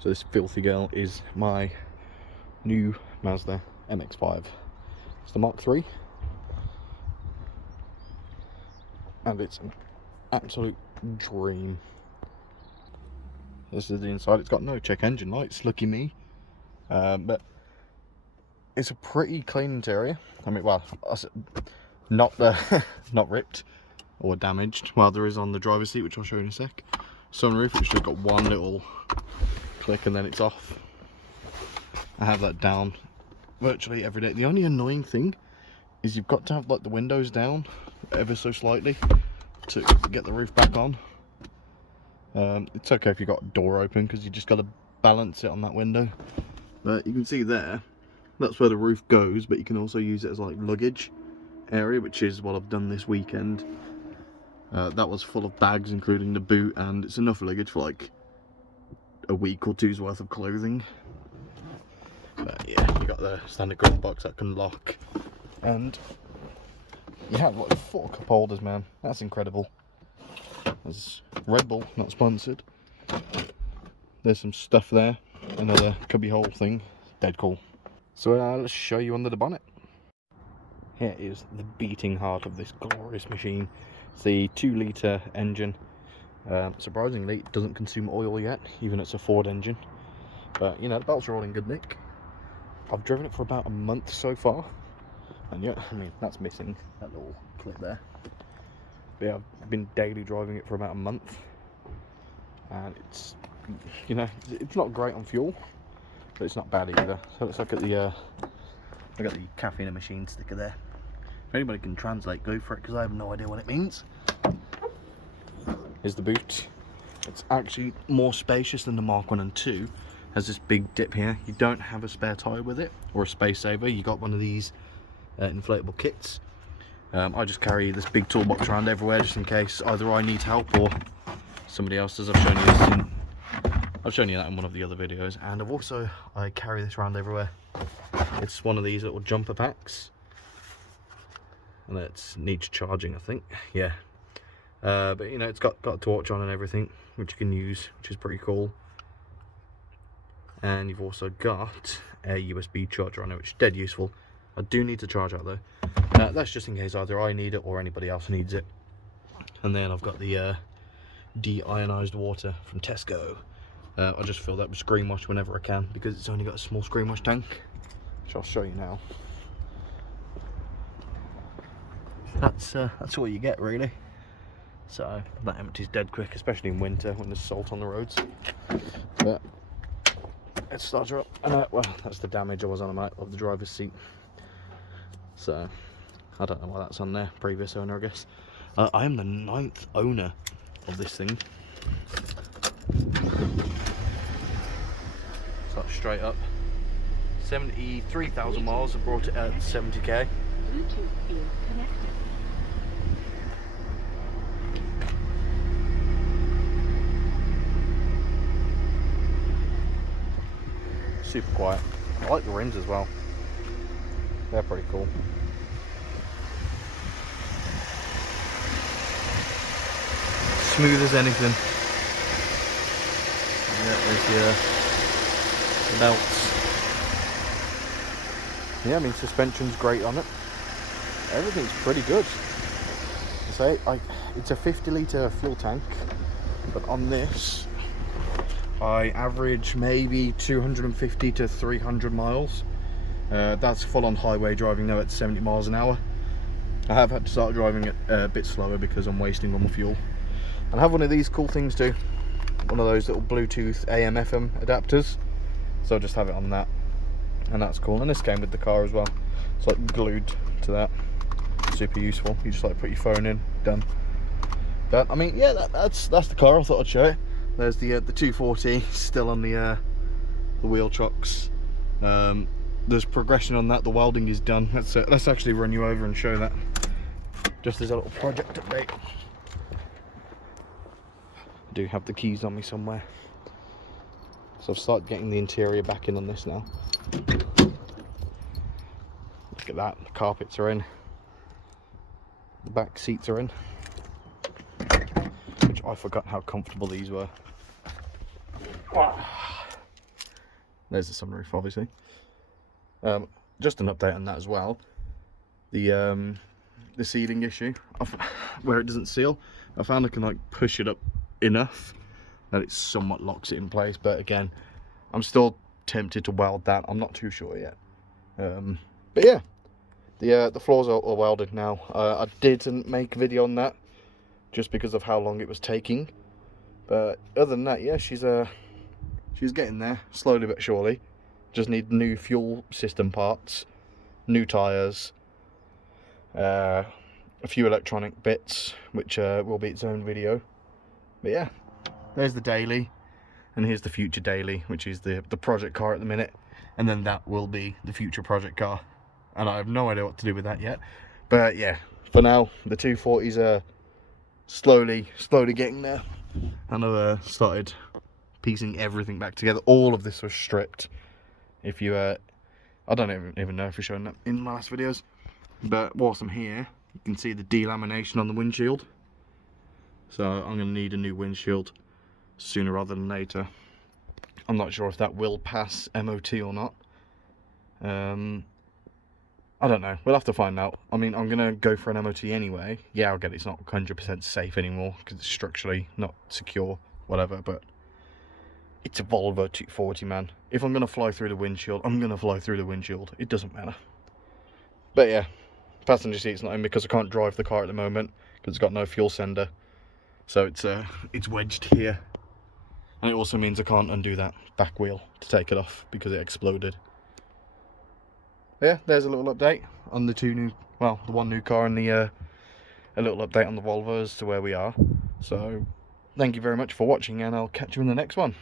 So this filthy girl is my new Mazda MX-5. It's the Mark III, and it's an absolute dream. This is the inside. It's got no check engine lights, lucky me, but it's a pretty clean interior. I mean, well, not not ripped or damaged. Well, there is on the driver's seat, which I'll show you in a sec. Sunroof, it's just got one little click and then it's off. I have that down virtually every day. The only annoying thing is you've got to have like the windows down ever so slightly to get the roof back on. It's okay if you've got a door open because you just got to balance it on that window. But you can see there, that's where the roof goes, but you can also use it as like luggage area, which is what I've done this weekend. That was full of bags including the boot, and it's enough luggage for like a week or two's worth of clothing. But yeah, you got the standard glove box that can lock, and you have like 4 cup holders, man. That's incredible. There's Red Bull, not sponsored. There's some stuff there, another cubby hole thing, dead cool. So let's show you under the bonnet. Here is the beating heart of this glorious machine. It's the 2-litre engine. Surprisingly, it doesn't consume oil yet, even though it's a Ford engine. But you know, the belts are all in good nick. I've driven it for about a month so far, and yeah, I mean, that's missing that little clip there. But yeah, I've been daily driving it for about a month, and it's, you know, it's not great on fuel, but it's not bad either. So let's look at the I got the caffeine and machine sticker there. If anybody can translate, go for it, because I have no idea what it means. Here's the boot. It's actually more spacious than the Mark 1 and 2. Has this big dip here. You don't have a spare tyre with it, or a space saver. You got one of these inflatable kits. I just carry this big toolbox around everywhere, just in case either I need help or somebody else does. I've shown you that in one of the other videos, and I carry this around everywhere. It's one of these little jumper packs, and it needs charging, I think. Yeah, but you know, it's got a torch on and everything, which you can use, which is pretty cool. And you've also got a USB charger on it, which is dead useful. I do need to charge out though. That's just in case either I need it or anybody else needs it. And then I've got the deionized water from Tesco. I just fill that with screen wash whenever I can, because it's only got a small screen wash tank, which I'll show you now. That's all you get really. So that empties dead quick, especially in winter when there's salt on the roads. But let's start her up. And well, that's the damage I was on of the driver's seat. So I don't know why that's on there. Previous owner, I guess. I am the 9th owner of this thing. So straight up. 73,000 miles. I brought it at 70k. Bluetooth field connected. Super quiet. I like the rims as well. They're pretty cool. Smooth as anything. Yeah, there's the belts. Yeah, I mean, suspension's great on it. Everything's pretty good. So it's a 50-litre fuel tank, but on this I average maybe 250 to 300 miles. That's full-on highway driving now at 70 miles an hour. I have had to start driving it a bit slower because I'm wasting all my fuel. And I have one of these cool things too, one of those little Bluetooth AM/FM adapters. So I'll just have it on that, and that's cool. And this came with the car as well. It's like glued to that. Super useful. You just like put your phone in, done. But I mean, yeah, that's the car. I thought I'd show it. There's the 240 still on the wheel chocks. There's progression on that. The welding is done. Let's actually run you over and show that, just as a little project update. I do have the keys on me somewhere, so I've started getting the interior back in on this now. Look at that. The carpets are in. The back seats are in, which I forgot how comfortable these were. There's the sunroof, obviously. Just an update on that as well. The sealing issue, where it doesn't seal, I found I can like push it up enough that it somewhat locks it in place. But again, I'm still tempted to weld that. I'm not too sure yet. But yeah, the floors are welded now. I didn't make a video on that just because of how long it was taking. But other than that, yeah, she's getting there slowly but surely. Just need new fuel system parts, new tyres, a few electronic bits, which will be its own video. But yeah, there's the daily, and here's the future daily, which is the project car at the minute, and then that will be the future project car, and I have no idea what to do with that yet. But yeah, for now the 240s are slowly getting there, and I've started piecing everything back together. All of this was stripped. If you I don't even know if I've shown that in my last videos, but whilst I'm here, you can see the delamination on the windshield. So I'm going to need a new windshield sooner rather than later. I'm not sure if that will pass MOT or not. I don't know. We'll have to find out. I mean, I'm going to go for an MOT anyway. Yeah, I'll get it's not 100% safe anymore because it's structurally not secure, whatever, but it's a Volvo 240, man. If I'm going to fly through the windshield, I'm going to fly through the windshield. It doesn't matter. But yeah, passenger seat's not in because I can't drive the car at the moment because it's got no fuel sender. So it's wedged here. And it also means I can't undo that back wheel to take it off because it exploded. Yeah, there's a little update on the the one new car and a little update on the Volvo as to where we are. So thank you very much for watching, and I'll catch you in the next one.